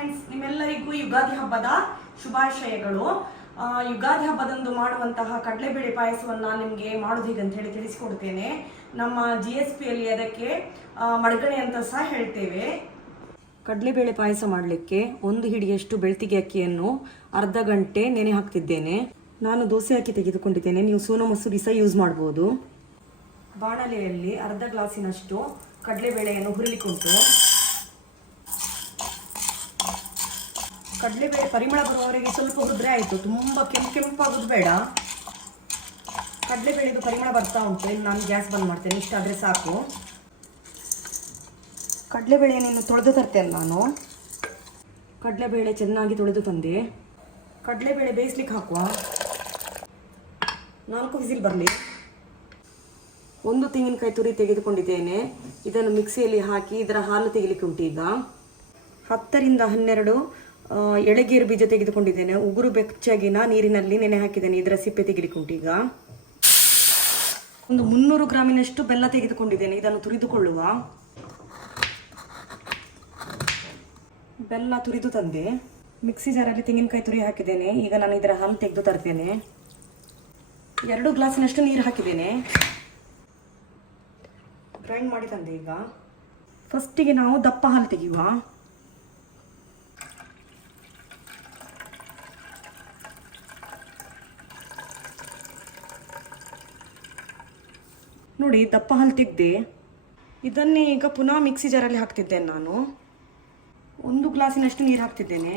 Friends ನಿಮ್ಮೆಲ್ಲರಿಗೂ ಯುಗಾದಿ ಹಬ್ಬದ ಶುಭಾಶಯಗಳು. ಯುಗಾದಿ ಹಬ್ಬದಂದು ಮಾಡುವಂತಹ ಕಡಲೆಬೇಳೆ ಪಾಯಸವನ್ನ ನಿಮಗೆ ಮಾಡೋದು ಅಂತ ಹೇಳಿ ತಿಳಿಸಿಕೊಡ್ತೇನೆ. ನಮ್ಮ ಜಿ ಎಸ್ ಪಿಯಲ್ಲಿ ಅದಕ್ಕೆ ಮಡಗಣೆ ಅಂತ ಸಹ ಹೇಳ್ತೇವೆ. ಕಡಲೆಬೇಳೆ ಪಾಯಸ ಮಾಡಲಿಕ್ಕೆ ಒಂದು ಹಿಡಿಯಷ್ಟು ಬೆಳ್ತಿಗೆ ಅಕ್ಕಿಯನ್ನು ಅರ್ಧ ಗಂಟೆ ನೆನೆ ಹಾಕ್ತಿದ್ದೇನೆ. ನಾನು ದೋಸೆ ಅಕ್ಕಿ ತೆಗೆದುಕೊಂಡಿದ್ದೇನೆ. ನೀವು ಸೋನಾ ಮಸೂರಿ ಸಹ ಯೂಸ್ ಮಾಡ್ಬೋದು. ಬಾಣಲೆಯಲ್ಲಿ ಅರ್ಧ ಗ್ಲಾಸಿನಷ್ಟು ಕಡಲೆಬೇಳೆಯನ್ನು ಹುರಿಲಿಕ್ಕುಂಟು. ಕಡಲೆಬೇಳೆ ಪರಿಮಳ ಬರುವವರೆಗೆ ಸ್ವಲ್ಪ ಹುರಿದ್ರೆ ಆಯಿತು. ತುಂಬ ಕೆಂಪು ಕೆಂಪಾಗೋದು ಬೇಡ. ಕಡಲೆಬೇಳೆದು ಪರಿಮಳ ಬರ್ತಾ ಉಂಟು. ಇನ್ನು ನಾನು ಗ್ಯಾಸ್ ಬಂದ್ ಮಾಡ್ತೇನೆ. ಇಷ್ಟಾದರೆ ಸಾಕು. ಕಡಲೆಬೇಳೆಯನ್ನು ಇನ್ನು ತೊಳೆದು ತರ್ತೇನೆ ನಾನು. ಕಡಲೆಬೇಳೆ ಚೆನ್ನಾಗಿ ತೊಳೆದು ತಂದೆ. ಕಡಲೆಬೇಳೆ ಬೇಯಿಸ್ಲಿಕ್ಕೆ ಹಾಕುವ. ನಾಲ್ಕು ವಿಸಿಲ್ ಬರಲಿ. ಒಂದು ತೆಂಗಿನಕಾಯಿ ತುರಿ ತೆಗೆದುಕೊಂಡಿದ್ದೇನೆ. ಇದನ್ನು ಮಿಕ್ಸಿಯಲ್ಲಿ ಹಾಕಿ ಇದರ ಹಾಲು ತೆಗಿಲಿಕ್ಕೆ ಉಂಟು ಈಗ. ಹತ್ತರಿಂದ ಹನ್ನೆರಡು ಎಳೆಗೇರು ಬೀಜ ತೆಗೆದುಕೊಂಡಿದ್ದೇನೆ. ಉಗುರು ಬೆಚ್ಚಗಿನ ನೀರಿನಲ್ಲಿ ನೆನೆ ಹಾಕಿದ್ದೇನೆ. ಇದರ ಸಿಪ್ಪೆ ತೆಗೆದುಕೊಂಡು ಈಗ ಒಂದು ಮುನ್ನೂರು ಗ್ರಾಮಿನಷ್ಟು ಬೆಲ್ಲ ತೆಗೆದುಕೊಂಡಿದ್ದೇನೆ. ಇದನ್ನು ತುರಿದುಕೊಳ್ಳುವ. ಬೆಲ್ಲ ತುರಿದು ತಂದೆ. ಮಿಕ್ಸಿ ಜಾರಲ್ಲಿ ತೆಂಗಿನಕಾಯಿ ತುರಿ ಹಾಕಿದ್ದೇನೆ. ಈಗ ನಾನು ಇದರ ಹಾಲು ತೆಗೆದು ತರ್ತೇನೆ. ಎರಡು ಗ್ಲಾಸಿನಷ್ಟು ನೀರು ಹಾಕಿದ್ದೇನೆ. ಗ್ರೈಂಡ್ ಮಾಡಿ ತಂದೆ ಈಗ. ಫಸ್ಟಿಗೆ ನಾವು ದಪ್ಪ ಹಾಲು ತೆಗೆಯುವ. ನೋಡಿ, ದಪ್ಪ ಹಾಲು ತೆಗ್ದೆ ಇದನ್ನೇ ಈಗ ಪುನಃ ಮಿಕ್ಸಿ ಜಾರಲ್ಲಿ ಹಾಕ್ತಿದ್ದೇನೆ ನಾನು. ಒಂದು ಗ್ಲಾಸಿನಷ್ಟು ನೀರು ಹಾಕ್ತಿದ್ದೇನೆ.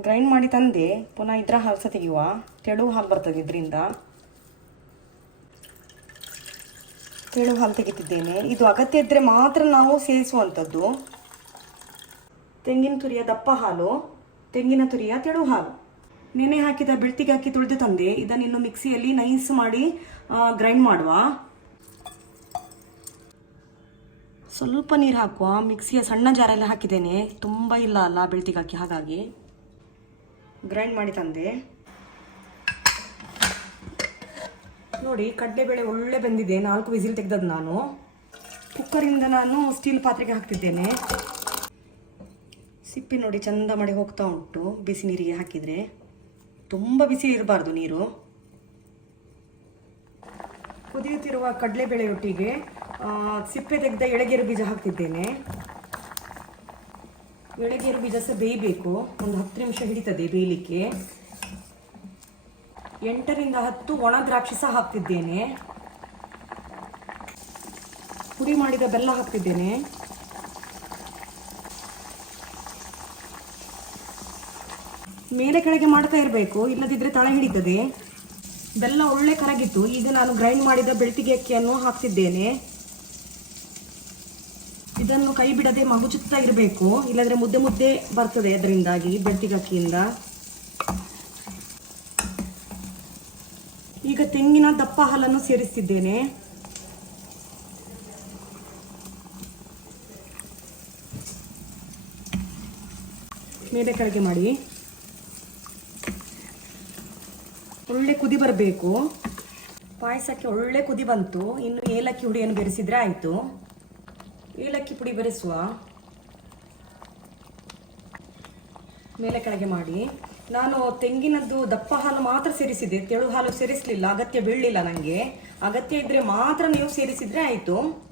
ಗ್ರೈಂಡ್ ಮಾಡಿ ತಂದೆ, ಪುನಃ ಇದರ ಹಾಲು ಸಹ ತೆಗೆಯುವ. ತೆಳು ಹಾಲು ಬರ್ತದೆ ಇದರಿಂದ. ತೆಳು ಹಾಲು ತೆಗಿತಿದ್ದೇನೆ. ಇದು ಅಗತ್ಯ ಇದ್ದರೆ ಮಾತ್ರ ನಾವು ಸೇರಿಸುವಂಥದ್ದು. ತೆಂಗಿನ ತುರಿಯ ದಪ್ಪ ಹಾಲು, ತೆಂಗಿನ ತುರಿಯ ತೆಳು ಹಾಲು. ನೆನೆ ಹಾಕಿದ ಬೆಳ್ತಿಗೆ ಹಾಕಿ ತುಳಿದು ತಂದೆ. ಇದನ್ನು ಇನ್ನು ಮಿಕ್ಸಿಯಲ್ಲಿ ನೈಸ್ ಮಾಡಿ ಗ್ರೈಂಡ್ ಮಾಡುವ. ಸ್ವಲ್ಪ ನೀರು ಹಾಕುವ ಮಿಕ್ಸಿಯ ಸಣ್ಣ ಜಾರಲ್ಲಿ ಹಾಕಿದ್ದೇನೆ. ತುಂಬ ಇಲ್ಲ ಅಲ್ಲ ಬೆಳ್ತಿಗೆ ಹಾಕಿ. ಹಾಗಾಗಿ ಗ್ರೈಂಡ್ ಮಾಡಿ ತಂದೆ. ನೋಡಿ ಕಡಲೆಬೇಳೆ ಒಳ್ಳೆ ಬೆಂದಿದೆ. ನಾಲ್ಕು ವಿಸಿಲ್ ತೆಗೆದದ್ದು ನಾನು. ಕುಕ್ಕರಿಂದ ನಾನು ಸ್ಟೀಲ್ ಪಾತ್ರೆಗೆ ಹಾಕ್ತಿದ್ದೇನೆ. ಸಿಪ್ಪೆ ನೋಡಿ ಚಂದ ಮಾಡಿ ಹೋಗ್ತಾ ಉಂಟು. ಬಿಸಿ ನೀರಿಗೆ ಹಾಕಿದರೆ. ತುಂಬ ಬಿಸಿ ಇರಬಾರ್ದು ನೀರು. ಕುದಿಯುತ್ತಿರುವ ಕಡಲೆಬೇಳೆಯೊಟ್ಟಿಗೆ ಸಿಪ್ಪೆ ತೆಗೆದ ಎಳೆಗೇರು ಬೀಜ ಹಾಕ್ತಿದ್ದೇನೆ. ಎಳೆಗೇರು ಬೀಜ ಸಹ ಬೇಯಬೇಕು. ಒಂದು ಹತ್ತು ನಿಮಿಷ ಹಿಡಿತದೆ ಬೇಯಲಿಕ್ಕೆ. ಎಂಟರಿಂದ ಹತ್ತು ಒಣ ದ್ರಾಕ್ಷಿ ಸಹ ಹಾಕ್ತಿದ್ದೇನೆ. ಪುಡಿ ಮಾಡಿದ ಬೆಲ್ಲ ಹಾಕ್ತಿದ್ದೇನೆ. ಮೇಲೆ ಕೆಳಗೆ ಮಾಡ್ತಾ ಇರಬೇಕು. ಇಲ್ಲದಿದ್ದರೆ ತಳ ಹಿಡಿತದೆ. ಬೆಲ್ಲ ಒಳ್ಳೆ ಕರಗಿತ್ತು. ಈಗ ನಾನು ಗ್ರೈಂಡ್ ಮಾಡಿದ ಬೆಳ್ತಿಗೆ ಅಕ್ಕಿಯನ್ನು ಹಾಕ್ತಿದ್ದೇನೆ. ಇದನ್ನು ಕೈ ಬಿಡದೆ ಮಗುಚುತ್ತಾಗಿರಬೇಕು ಇಲ್ಲದ್ರೆ ಮುದ್ದೆ ಮುದ್ದೆ ಬರ್ತದೆ ಅದರಿಂದಾಗಿ ಬೆಳ್ತಿಗೆ ಈಗ ತೆಂಗಿನ ದಪ್ಪ ಹಾಲನ್ನು ಸೇರಿಸ್ತಿದ್ದೇನೆ. ಮೇಲೆ ಕಡೆಗೆ ಮಾಡಿ. ಒಳ್ಳೆ ಕುದಿ ಬರಬೇಕು. ಪಾಯಸಕ್ಕೆ ಒಳ್ಳೆ ಕುದಿ ಬಂತು. ಇನ್ನು ಏಲಕ್ಕಿ ಹುಡಿಯನ್ನು ಬೆರೆಸಿದ್ರೆ ಆಯಿತು. ಏಲಕ್ಕಿ ಪುಡಿ ಬೆರೆಸುವ. ಮೇಲೆ ಕೆಳಗೆ ಮಾಡಿ. ನಾನು ತೆಂಗಿನದ್ದು ದಪ್ಪ ಹಾಲು ಮಾತ್ರ ಸೇರಿಸಿದೆ. ತೆಳು ಹಾಲು ಸೇರಿಸಲಿಲ್ಲ. ಅಗತ್ಯ ಬೀಳಲಿಲ್ಲ ನನಗೆ ಅಗತ್ಯ ಇದ್ರೆ ಮಾತ್ರ ನೀವು ಸೇರಿಸಿದ್ರೆ ಆಯಿತು.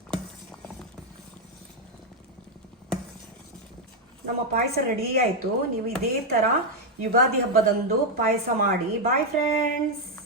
ನಮ್ಮ ಪಾಯಸ ರೆಡಿ ಆಯಿತು. ನೀವು ಇದೇ ಥರ ಯುಗಾದಿ ಹಬ್ಬದಂದು ಪಾಯಸ ಮಾಡಿ. Bye friends